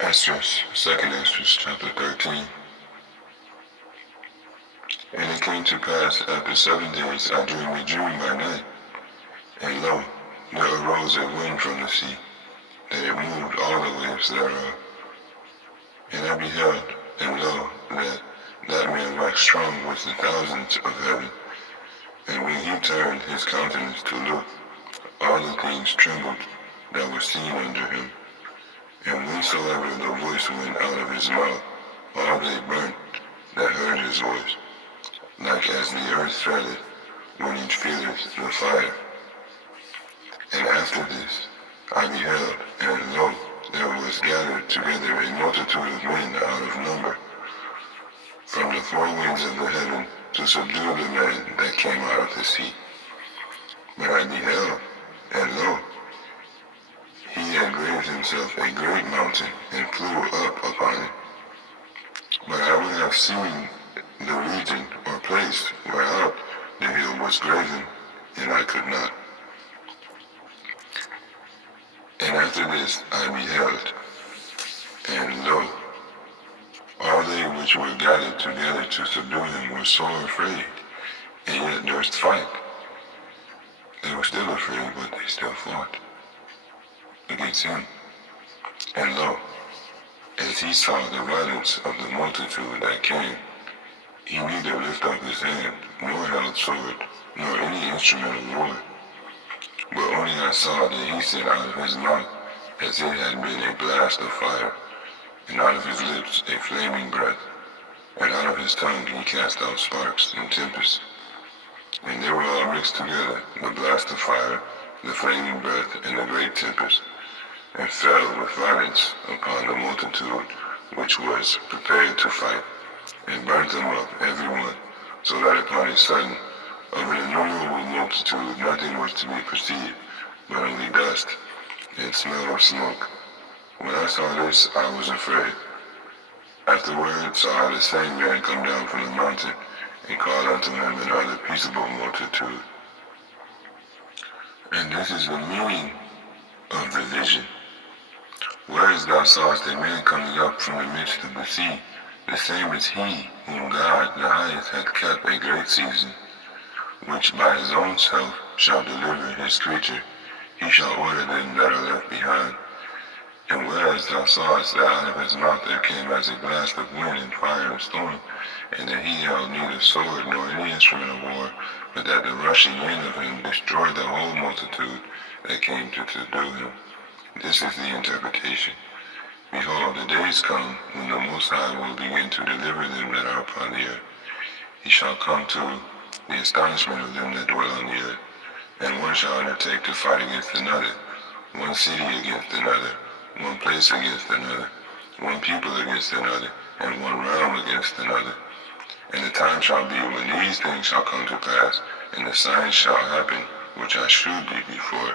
Esdras, 2nd Esdras, chapter 13. And it came to pass after 7 days I dreamed a dream by night, and lo, there arose a wind from the sea, that it moved all the waves thereof. And I beheld, and lo, that man waxed strong with the thousands of heaven. And when he turned his countenance to look, all the things trembled that were seen under him. And whensoever the voice went out of his mouth, all they burnt that heard his voice, like as the earth faileth when it feeleth the fire. And after this I beheld, and lo, there was gathered together a multitude of men out of number, from the four winds of the heaven, to subdue the man that came out of the sea. But I beheld, and lo, he had graved himself a great mountain, and flew up upon it. But I would have seen the region or place whereout the hill was graven, and I could not. And after this I beheld, and lo, all they which were gathered together to subdue him were sore afraid, and yet durst fight. They were still afraid, but they still fought against him. And lo, as he saw the violence of the multitude that came, he neither lifted up his hand, nor held sword, nor any instrument of war. But only I saw that he sent out of his mouth as it had been a blast of fire, and out of his lips a flaming breath, and out of his tongue he cast out sparks and tempests. And they were all mixed together, the blast of fire, the flaming breath, and the great tempest, and fell with violence upon the multitude which was prepared to fight, and burnt them up every one, so that upon a sudden of an innumerable multitude nothing was to be perceived, but only dust, and smell of smoke. When I saw this, I was afraid. Afterward saw I the same man come down from the mountain, and called unto him another peaceable multitude. And this is the meaning of the vision. Whereas thou sawest a man coming up from the midst of the sea, the same is he whom God the highest hath kept a great season, which by his own self shall deliver his creature. He shall order them that are left behind. And whereas thou sawest that out of his mouth there came as a blast of wind and fire and storm, and that he held neither sword nor any instrument of war, but that the rushing in of him destroyed the whole multitude that came to subdue him. This is the interpretation. Behold, the days come when the Most High will begin to deliver them that are upon the earth. He shall come to the astonishment of them that dwell on the earth, and one shall undertake to fight against another, one city against another, one place against another, one people against another, and one realm against another. And the time shall be when these things shall come to pass, and the signs shall happen, which I shewed thee before.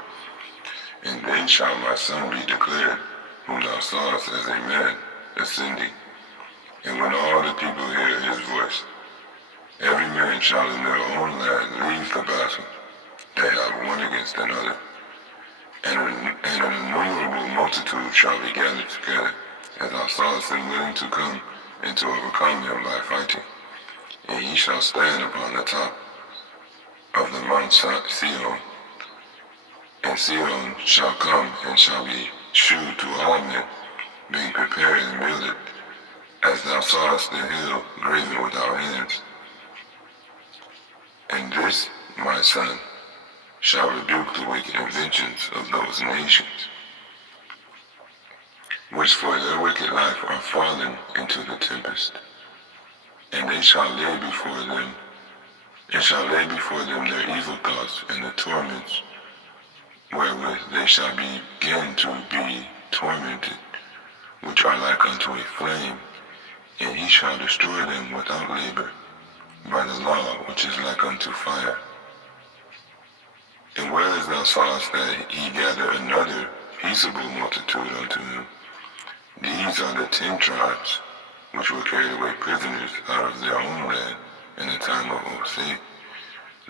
And then shall my Son be declared, whom thou sawest as a man ascending. And when all the people hear his voice, every man shall in their own land leave the battle. They have one against another. And an innumerable multitude shall be gathered together, as thou sawest them willing to come and to overcome him by fighting. And he shall stand upon the top of the Mount Sion, and Sion shall come and shall be shewed to all men, being prepared and builded, as thou sawest the hill graven without hands. And this, my Son, shall rebuke the wicked inventions of those nations, which for their wicked life are fallen into the tempest. And they shall lay before them, their evil thoughts and the torments, wherewith they shall begin to be tormented, which are like unto a flame, and he shall destroy them without labor, by the law which is like unto fire. And whereas thou sawest that he gathered another peaceable multitude unto him, these are the 10 tribes, which were carried away prisoners out of their own land in the time of Hosea,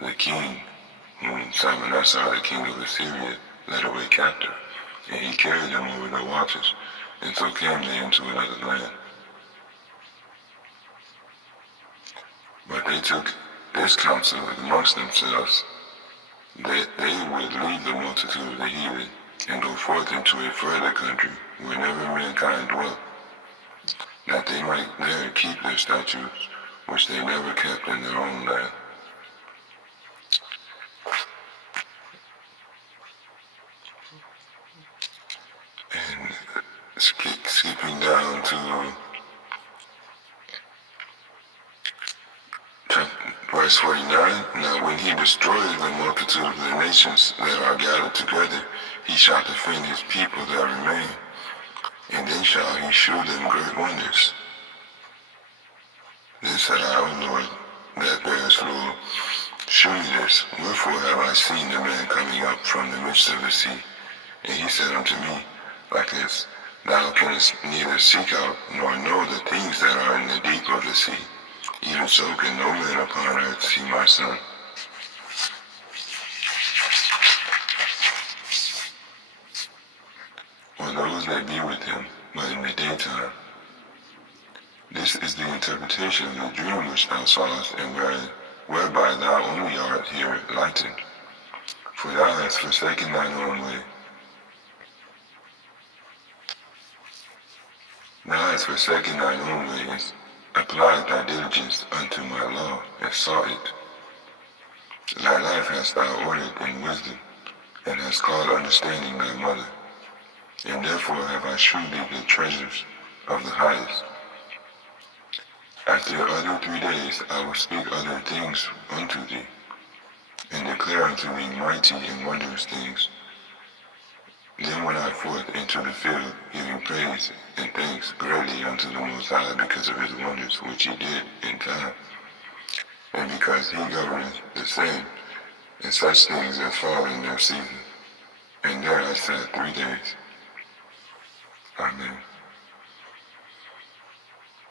the king, whom Salmanassar the king of Assyria led away captive, and he carried them over the waters and so came they into another land. But they took this counsel amongst themselves, that they would leave the multitude of the heathen, and go forth into a further country, where never mankind dwelt, that they might there keep their statutes, which they never kept in their own land. And skipping down to verse 49, now when he destroyed the multitude of the nations that are gathered together, he shall defend his people that remain, and then shall he shew them great wonders. Then said I, O Lord, that bearest rule, shew me this. Wherefore have I seen the man coming up from the midst of the sea? And he said unto me, like this, Thou canst neither seek out nor know the things that are in the deep of the sea. Even so can no man upon earth see my son. Or those that be with him, but in the daytime. This is the interpretation of the dream which thou sawest, and whereby thou only art here lightened. For thou hast forsaken thine own way. Thou hast forsaken thine own ways, applied thy diligence unto my law, and sought it. Thy life hast thou ordered in wisdom, and hast called understanding thy mother. And therefore have I shewed thee the treasures of the highest. After other 3 days I will speak other things unto thee, and declare unto thee mighty and wondrous things. Then went I forth into the field, giving praise and thanks greatly unto the Most High, because of his wonders which he did in time, and because he governeth the same, and such things as fall in their season. And there I sat 3 days. Amen.